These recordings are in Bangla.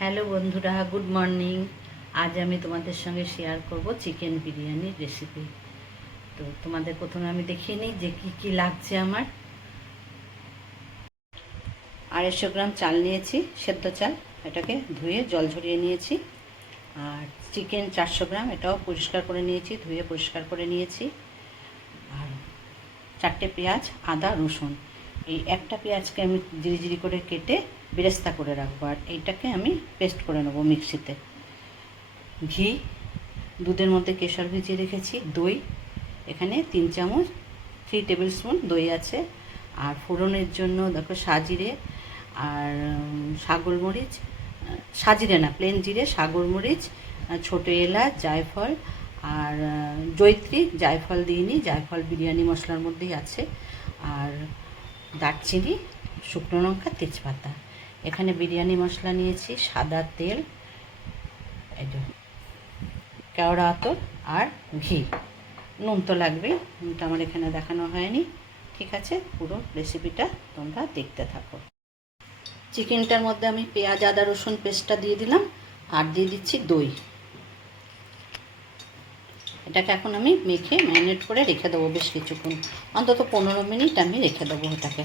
হ্যালো বন্ধুরা, গুড মর্নিং। আজ আমি তোমাদের সঙ্গে শেয়ার করব চিকেন বিরিয়ানির রেসিপি। তো তোমাদের প্রথমে আমি দেখিয়ে নিই যে কী কী লাগছে আমার। 250 গ্রাম চাল নিয়েছি, সেদ্ধ চাল। এটাকে ধুয়ে জল ঝরিয়ে নিয়েছি। আর চিকেন 400 গ্রাম, এটাও পরিষ্কার করে নিয়েছি, ধুয়ে পরিষ্কার করে নিয়েছি। আর 4টে পেঁয়াজ, আদা, রসুন। এই একটা পেঁয়াজকে আমি জিরি করে কেটে বেরেস্তা করে রাখবো, আর এইটাকে আমি পেস্ট করে নেবো মিক্সিতে। ঘি, দুধের মধ্যে কেশর ভিজিয়ে রেখেছি। দই, এখানে 3 চামচ 3 টেবিল স্পুন দই আছে। আর ফোড়নের জন্য দেখো সাজিরে আর সাগর মরিচ, সাজিরে না, প্লেন জিরে, সাগর মরিচ, ছোটো এলাচ, জায়ফল আর জয়িত্রী। জায়ফল দিইনি, জায়ফল বিরিয়ানি মশলার মধ্যেই আছে। আর দারচিনি, শুকনো লঙ্কা, তেজপাতা। এখানে বিরিয়ানি মশলা নিয়েছি, সাদা তেল, এই যে কেওড়া আতর আর ঘি। নুন তো লাগবেই, নুনটা আমার এখানে দেখানো হয়নি। ঠিক আছে, পুরো রেসিপিটা তোমরা দেখতে থাকো। চিকেনটার মধ্যে আমি পেঁয়াজ, আদা, রসুন পেস্টটা দিয়ে দিলাম, আর দিয়ে দিচ্ছি দই। এটাকে এখন আমি মেখে ম্যারিনেট করে রেখে দেবো বেশ কিছুক্ষণ, অন্তত 15 মিনিট আমি রেখে দেবো। ওটাকে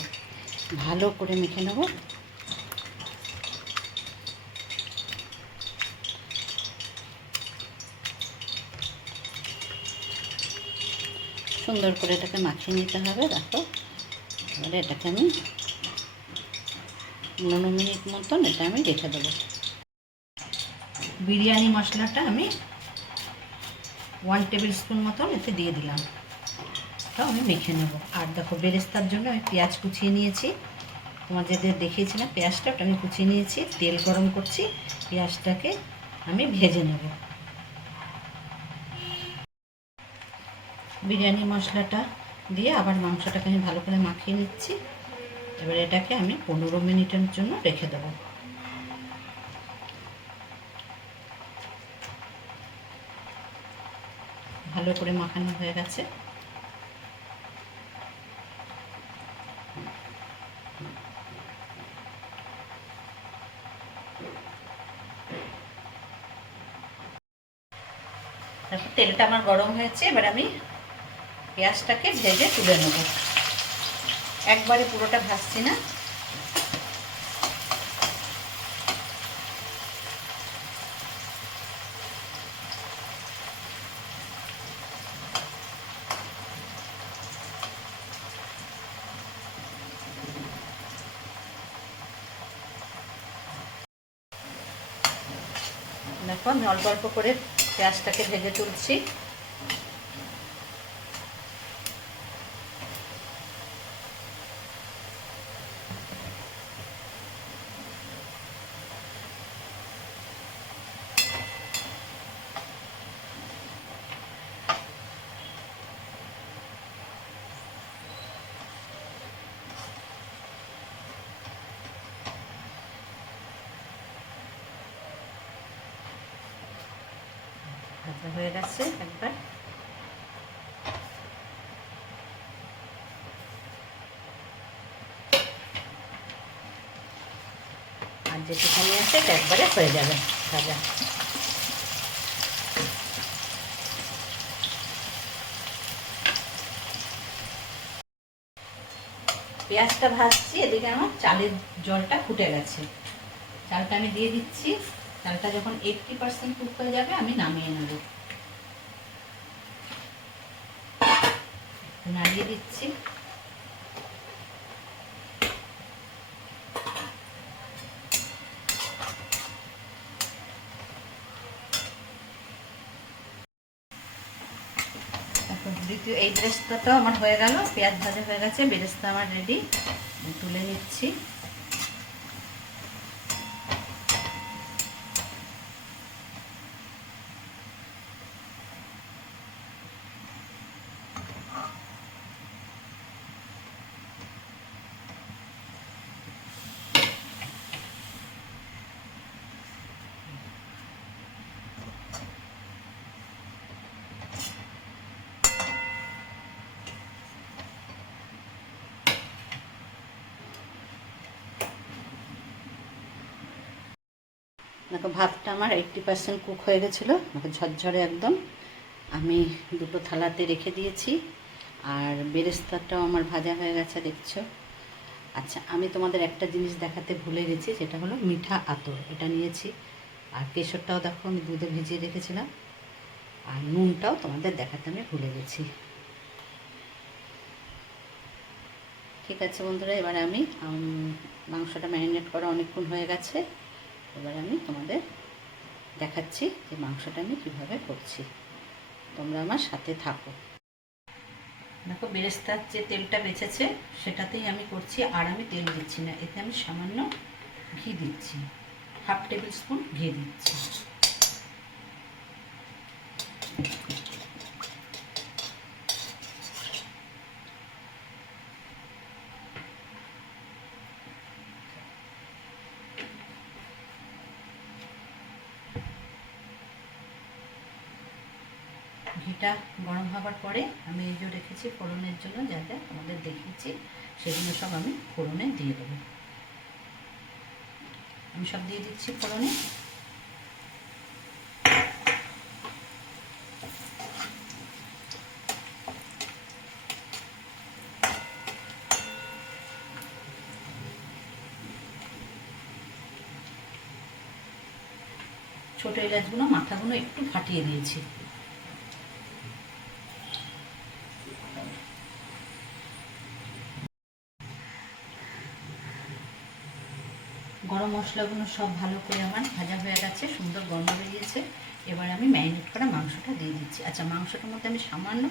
ভালো করে মেখে নেবো। সুন্দর করে এটাকে মাখিয়ে নিতে হবে। দেখো, এবারে এটাকে আমি 15 মিনিট মতন এটা আমি রেখে দেবো। বিরিয়ানি মশলাটা আমি 1 টেবিল স্পুন মতন এতে দিয়ে দিলাম। এটাও আমি মেখে নেব। আর দেখো, বেরেস্তার জন্য আমি পেঁয়াজ কুচিয়ে নিয়েছি, তোমাদের দেখিয়েছিলাম পেঁয়াজটা, ওটা আমি কুচিয়ে নিয়েছি। তেল গরম করছি, পেঁয়াজটাকে আমি ভেজে নেব। বিরিয়ানি মশলাটা দিয়ে আবার মাংসটাকে আমি ভালো করে মাখিয়ে নিচ্ছি। এবার এটাকে আমি 15 মিনিটের জন্য রেখে দেবো। ভালো করে মাখানো হয়ে গেছে। তারপর তেলটা আমার গরম হয়েছে, এবার আমি পেঁয়াজটাকে ভেজে তুলে নেব। একবারে পুরোটা ভাজছি না। দেখো, আমি অল্প অল্প করে পেঁয়াজটাকে ভেজে তুলছি। ভাজা হয়ে গেছে একবার। আর যেটুখানি আছে এটা একবারে হয়ে যাবে ভাজা। পেঁয়াজটা ভাজছি, এদিকে আমার চালের জলটা ফুটে গেছে। চালটা আমি দিয়ে দিচ্ছি। চালটা যখন 80% কুক হয়ে যাবে আমি নামিয়ে নেব। নাড়িয়ে দিচ্ছি। দ্বিতীয় এই বেরেস্তাটাও আমার হয়ে গেল, পেঁয়াজ ভাজা হয়ে গেছে, বেরেস্তা আমার রেডি। তুলে নিচ্ছি। দেখো ভাতটা আমার 80% কুক হয়ে গেছিলো, দেখো ঝরঝরে একদম। আমি দুটো থালাতে রেখে দিয়েছি, আর বেরেস্তাটাও আমার ভাজা হয়ে গেছে দেখছো। আচ্ছা, আমি তোমাদের একটা জিনিস দেখাতে ভুলে গেছি, যেটা হলো মিঠা আতর, এটা নিয়েছি। আর কেশরটাও দেখো আমি দুধে ভিজিয়ে রেখেছিলাম। আর নুনটাও তোমাদের দেখাতে আমি ভুলে গেছি। ঠিক আছে বন্ধুরা, এবারে আমি মাংসটা ম্যারিনেট করা অনেকক্ষণ হয়ে গেছে। এবারে আমি তোমাদের দেখাচ্ছি যে মাংসটা আমি কীভাবে করছি, তোমরা আমার সাথে থাকো। দেখো বেরেস্তার যে তেলটা বেঁচেছে সেটাতেই আমি করছি, আর আমি তেল দিচ্ছি না, এতে আমি সামান্য ঘি দিচ্ছি, 1/2 টেবিল স্পুন ঘি দিচ্ছি। ঘিটা গরম হবার পরে আমি এই যে রেখেছি ফোড়নের জন্য, যা যা তোমাদের দেখিয়েছি সেগুলো সব আমি ফোড়নে দিয়ে দেবো। আমি সব দিয়ে দিচ্ছি ফোড়নে। ছোটো এলাচগুলো মাথাগুলো একটু ফাটিয়ে দিয়েছি। গরম মশলাগুলো সব ভালো করে আমার ভাজা হয়ে গেছে, সুন্দর গন্ধ বেরিয়েছে। এবার আমি ম্যারিনেট করা মাংসটা দিয়ে দিচ্ছি। আচ্ছা, মাংসটার মধ্যে আমি সামান্য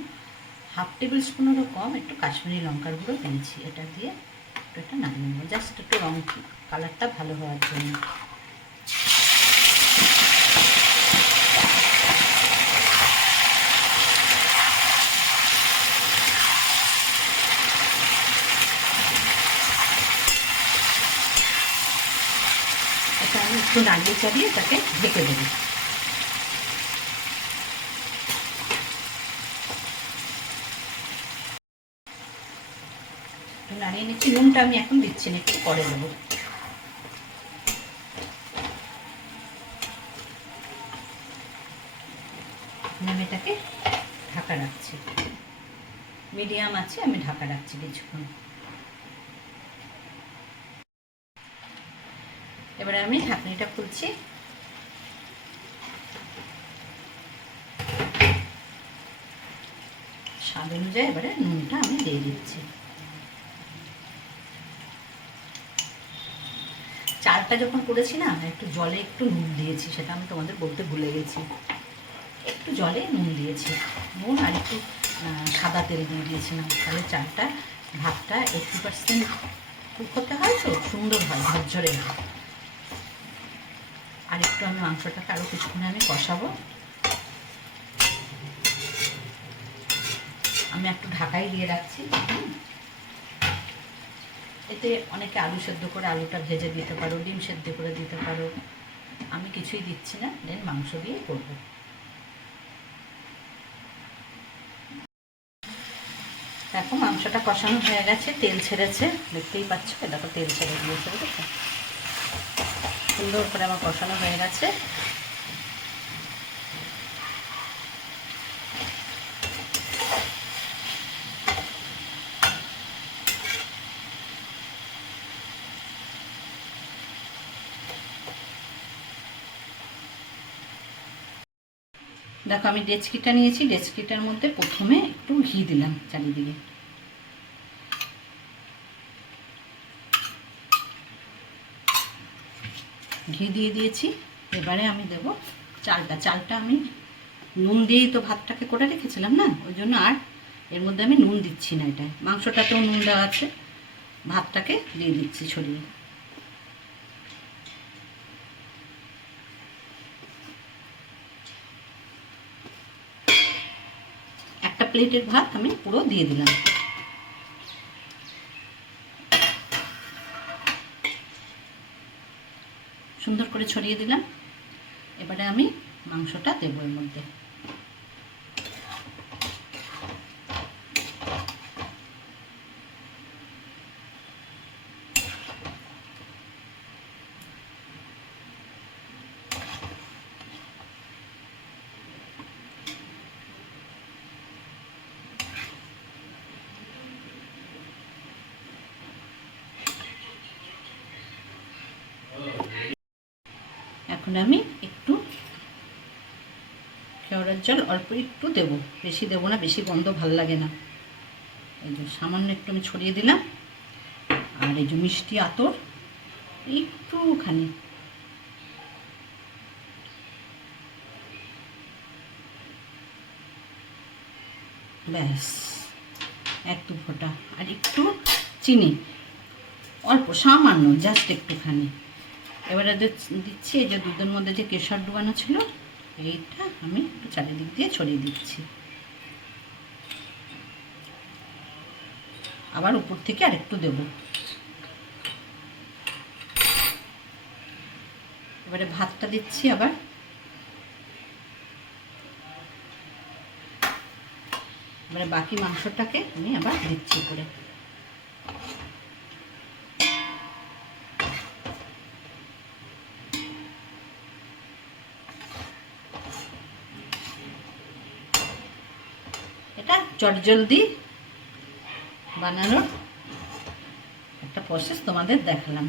1/2 টেবিল স্পুনেরও কম একটু কাশ্মীরি লঙ্কার গুঁড়ো দিয়েছি। এটা দিয়ে একটু এটা নামিয়ে নেবো, জাস্ট একটু রং কালারটা ভালো হওয়ার জন্য। এটা আমি একটু নাড়িয়ে চাড়িয়ে তাকে ঢেকে দেবো। নাড়িয়ে নিচ্ছি, নুনটা আমি এখন দিচ্ছি না, একটু পরে দেবো। আমি এটাকে ঢাকা রাখছি, মিডিয়াম আছে, আমি ঢাকা রাখছি কিছুক্ষণ। এবারে আমি ঢাকনিটা খুলছি। স্বাদ অনুযায়ী এবারে নুনটা আমি দিয়ে দিচ্ছি। চালটা যখন করেছি না, একটু জলে একটু নুন দিয়েছি, সেটা আমি তোমাদের বলতে ভুলে গেছি। একটু জলে নুন দিয়েছি, নুন আর একটু সাদা তেল দিয়ে দিয়েছিলাম, তাহলে চালটা ভাতটা 80% কুক হতে হয়, তো সুন্দর হয়, ঝরঝরে হয়। আর একটু আমি মাংসটাকে আরও কিছুক্ষণে আমি কষাবো। আমি একটু ঢাকাই দিয়ে রাখছি। এতে অনেকে আলু সেদ্ধ করে আলুটা ভেজে দিতে পারো, ডিম সেদ্ধ করে দিতে পারো, আমি কিছুই দিচ্ছি না, দেন মাংস দিয়ে করবো। দেখো মাংসটা কষানো হয়ে গেছে, তেল ছেড়েছে, দেখতেই পাচ্ছ, দেখো তেল ছেড়ে দিয়েছে, বুঝেছো? সুন্দর করে আমার কষানো হয়ে গেছে। দেখো আমি ডেচকিটা নিয়েছি, ডেচকিটার মধ্যে প্রথমে একটু ঘি দিলাম চারিদিকে। ঘি দিয়ে দিয়েছি। এবারে আমি দেব চালটা আমি নুন দিয়েই তো ভাতটাকে করে রেখেছিলাম না, ওই জন্য আর এর মধ্যে আমি নুন দিচ্ছি না। এটায় মাংসটাতেও নুন দেওয়া আছে, ভাতটাকে দিয়ে দিচ্ছি ছড়িয়ে। একটা প্লেটের ভাত আমি পুরো দিয়ে দিলাম। সুন্দর করে ছড়িয়ে দিলাম। এবারে আমি মাংসটা দেবো এর মধ্যে। এখন আমি একটু কেওড়ার জল অল্প একটু দেবো, বেশি দেবো না, বেশি গন্ধ ভাল লাগে না। এই যে সামান্য একটু আমি ছড়িয়ে দিলাম। আর এই যে মিষ্টি আতর একটুখানি, ব্যাস এক দু ফোঁটা। আর একটু চিনি, অল্প সামান্য, জাস্ট একটুখানি। এবারে দিচ্ছি এই যে দুধের মধ্যে যে কেশর ডুবানো ছিল, এইটা আমি একটু চারিদিক দিয়ে ছড়িয়ে দিচ্ছি। আবার উপর থেকে আরেকটু দেব। এবারে ভাতটা দিচ্ছি আবার। এবারে বাকি মাংসটাকে আমি আবার দিচ্ছি উপরে। এটা চটজলদি বানানোর একটা প্রসেস তোমাদের দেখালাম।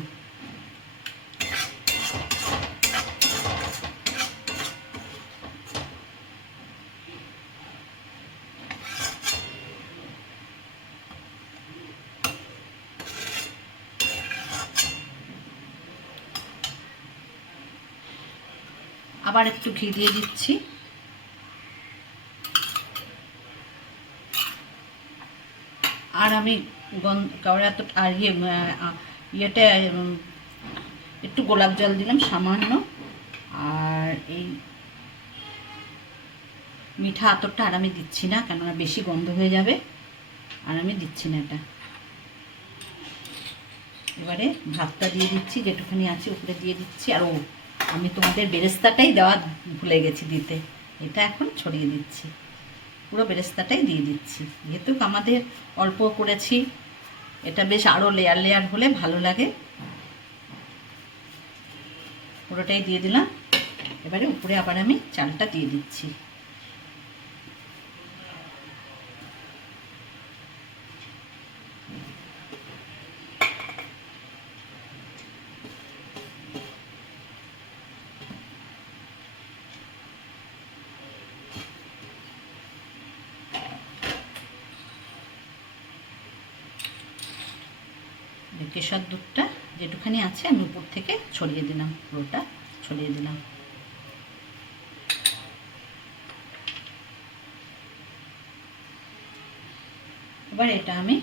আবার একটু ঘি দিয়ে দিচ্ছি। আর আমি কেওড়া তো আর ইয়েটা একটু গোলাপ জল দিলাম সামান্য। আর এই মিঠা আতরটা আর আমি দিচ্ছি না, কেননা বেশি গন্ধ হয়ে যাবে, আর আমি দিচ্ছি না এটা। এবারে ভাতটা দিয়ে দিচ্ছি, যেটুখানি আছে উপরে দিয়ে দিচ্ছি। আর আমি তোমাদের বেরেস্তাটাই দেওয়া ভুলে গেছি দিতে, এটা এখন ছড়িয়ে দিচ্ছি। পুরো বেরেস্তাটাই দিয়ে দিচ্ছি, যেহেতু আমাদের অল্প করেছি, এটা বেশ আরও লেয়ার লেয়ার হলে ভালো লাগে। পুরোটাই দিয়ে দিলাম। এবারে উপরে আবার আমি চালটা দিয়ে দিচ্ছি। কেশর দুধটা যেটুখানি আছে আমি উপর থেকে ছড়িয়ে দিলাম, পুরোটা ছড়িয়ে দিলাম। এবার এটা আমি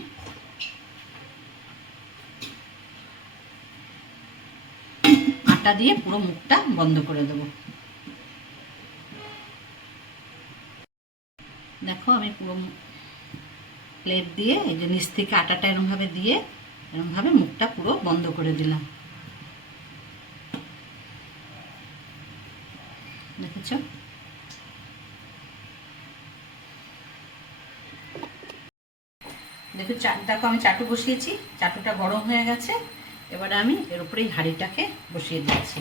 আটা দিয়ে পুরো মুখটা বন্ধ করে দেবো। দেখো আমি পুরো প্লেট দিয়ে এই যে নিচ থেকে আটাটা এরমভাবে দিয়ে এরমভাবে মুখটা পুরো বন্ধ করে দিলাম। দেখেছ? দেখো আমি চাটু বসিয়েছি, চাটুটা গরম হয়ে গেছে। এবারে আমি এর উপরে হাঁড়িটাকে বসিয়ে দিচ্ছি।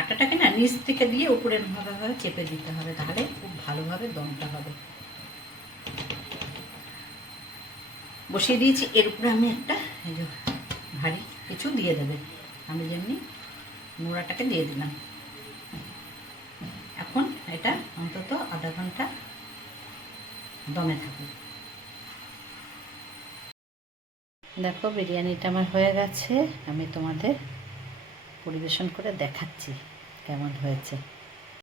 আটাটাকে না নিচ থেকে দিয়ে উপরে ভাবে চেপে দিতে হবে, তাহলে খুব ভালোভাবে দমটা হবে। বসিয়ে দিয়েছি। এর উপরে আমি একটা ভারী কিছু দিয়ে দেবে, আমি যেমনি নোড়াটাকে দিয়ে দিলাম। এখন এটা অন্তত আধা ঘন্টা দমে থাকবে। দেখো বিরিয়ানিটা আমার হয়ে গেছে, আমি তোমাদের পরিবেশন করে দেখাচ্ছি কেমন হয়েছে।